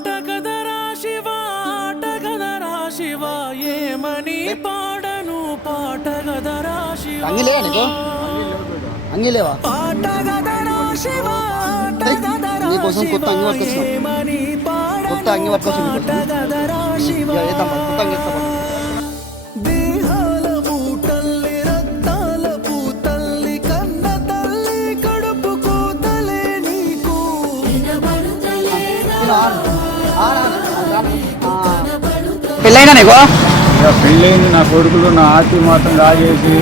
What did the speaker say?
ఆటగదరా శివ ఆటగదరా శివ ఏమని పాడను పాటగదరా శివ అంగిలే నీకు అంగిలేవా నీకోసం కొత్త అంగి పట్టుకొచ్చిన కొత్త అంగి పట్టుకొచ్చింది కొత్త అంగి దేహాల పూటల్లి రక్తాల పూతల్లి కన్న తల్లి కడుపు కోతలే నీకు పెళ్ళైనా నీకు పెళ్ళైంది. నా కొడుకులు నా ఆస్తి మొత్తం రాజేసి